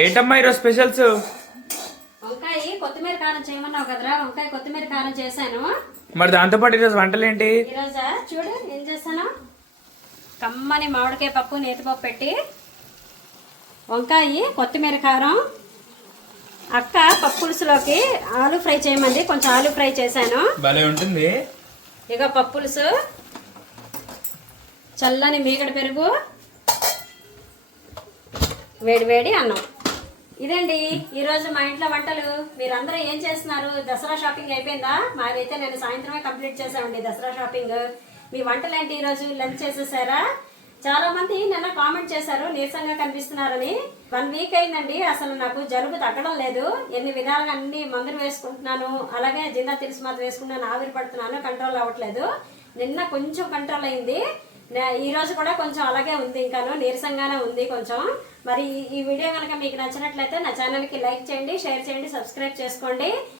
ఏంటమ్మా ఈరోజు స్పెషల్స్? వంకాయ కొత్తిమీర కారం చేయమన్నావు కదరా, వంకాయ కొత్తిమీర కారం చేశాను. మరి దాంతో పాటు ఈరోజు వంటలు ఏంటి? ఈరోజు చూడు ఏం చేశాను. కమ్మని మామిడికాయ పప్పు, నేతిపప్పు పెట్టి వంకాయ కొత్తిమీర కారం. అక్క పప్పు పులుసులోకి ఆలు ఫ్రై చేయమంది, కొంచెం ఆలు ఫ్రై చేశాను. భలే ఉంటుంది. ఇక పప్పు పులుసు, చల్లని మీగడ పెరుగు, వేడి వేడి అన్నం. ఇదండి ఈరోజు మా ఇంట్లో వంటలు. మీరందరూ ఏం చేస్తున్నారు? దసరా షాపింగ్ అయిపోయిందా? మాదైతే నేను సాయంత్రమే కంప్లీట్ చేసామండి దసరా షాపింగ్. మీ వంటలు ఏంటి? ఈరోజు లంచ్ చేసేసారా? చాలా మంది నిన్న కామెంట్ చేశారు నీరసంగా కనిపిస్తున్నారని. 1 వీక్ అయిందండి, అసలు నాకు జలుబు తగ్గడం లేదు. ఎన్ని విధాలుగా అన్ని మందులు వేసుకుంటున్నాను, అలాగే జిందా తిరుసు మాత్రం వేసుకుంటున్నాను, ఆవిరి పడుతున్నాను, కంట్రోల్ అవ్వట్లేదు. నిన్న కొంచెం కంట్రోల్ అయింది, ఈ రోజు కూడా కొంచెం అలాగే ఉంది, ఇంకాను నీరసంగానే ఉంది కొంచెం. మరి ఈ వీడియో కనుక మీకు నచ్చినట్లయితే నా ఛానల్కి లైక్ చేయండి, షేర్ చేయండి, సబ్స్క్రైబ్ చేసుకోండి.